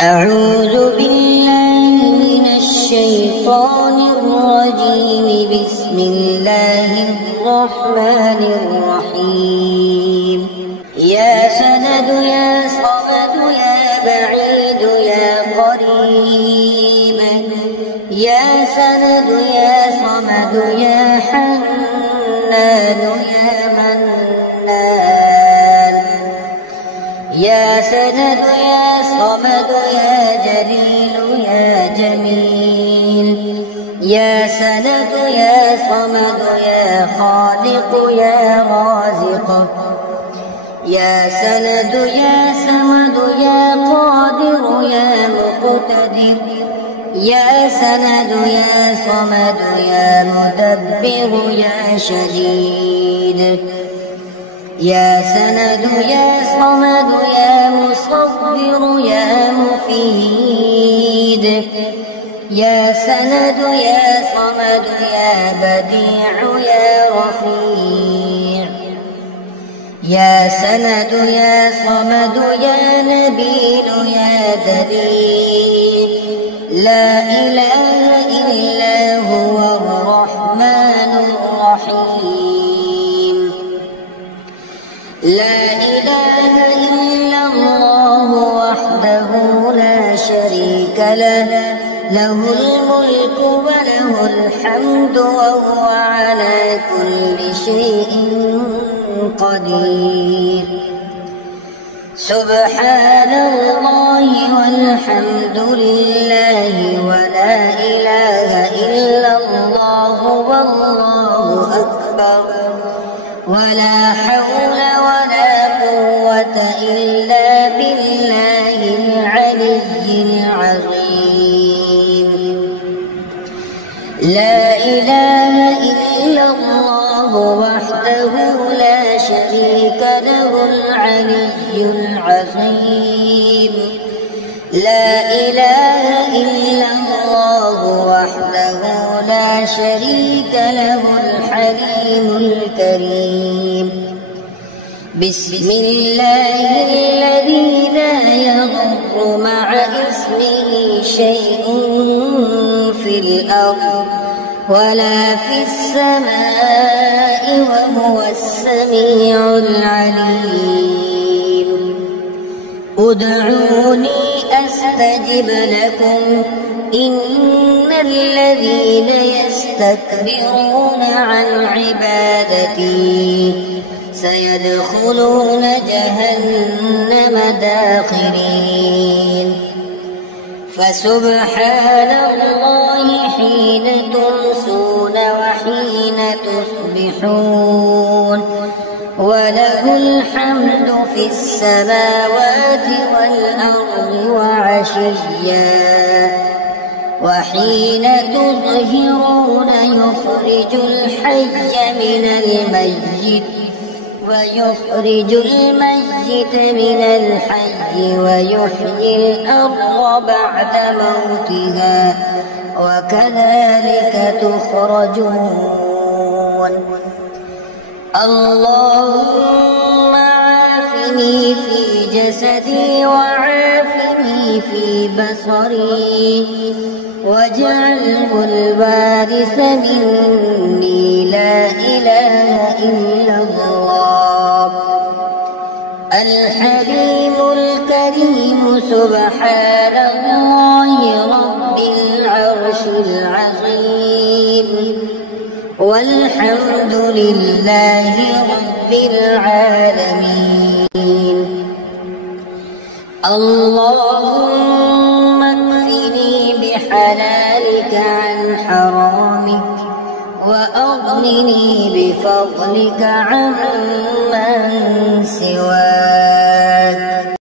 أعوذ بالله من الشيطان الرجيم. بسم الله الرحمن الرحيم. يا سند يا صمد يا بعيد يا قريب، يا سند يا صمد يا حنان يا منان، يا سند يا صمد يا جليل يا جميل، يا سند يا صمد يا خالق يا رازق، يا سند يا صمد يا قادر يا مقتدر، يا سند يا صمد يا مدبر يا شديد، يا سند يا صمد يا مصبر يا مفيد، يا سند يا صمد يا بديع يا رفيع، يا سند يا صمد يا نبيل يا دليل. لا إله إلا هو الرحمن الرحيم. لا إله إلا الله وحده لا شريك له، له الملك وله الحمد وهو على كل شيء قدير. سبحان الله والحمد لله ولا إله إلا الله والله أكبر، ولا حول ولا قوة إلا بالله العلي العظيم. لا إله إلا الله وحده لا شريك له العلي العظيم. لا إله إلا الله وحده لا شريك له الحليم الكريم. بسم الله الذي لا يضر مع اسمه شيء في الأرض ولا في السماء وهو السميع العليم. ادعوني أستجب لكم، إن الذين يستكبرون عن عبادتي سيدخلون جهنم داخرين. فسبحان الله حين تمسون وحين تصبحون، وله الحمد في السماوات والأرض وعشيا وحين تظهرون، يخرج الحي من الميت ويخرج الميت من الحي ويحيي الأرض بعد موتها، وكذلك تخرجون. اللهم عافني في جسدي وعافني في بصري، واجعله الوارث مني. لا إله إلا الله الحليم الكريم. سبحان الله رب العرش العظيم، والحمد لله رب العالمين. اللهم اكفني بحلالك عن حرامك، وأغنني بفضلك عمن سواك.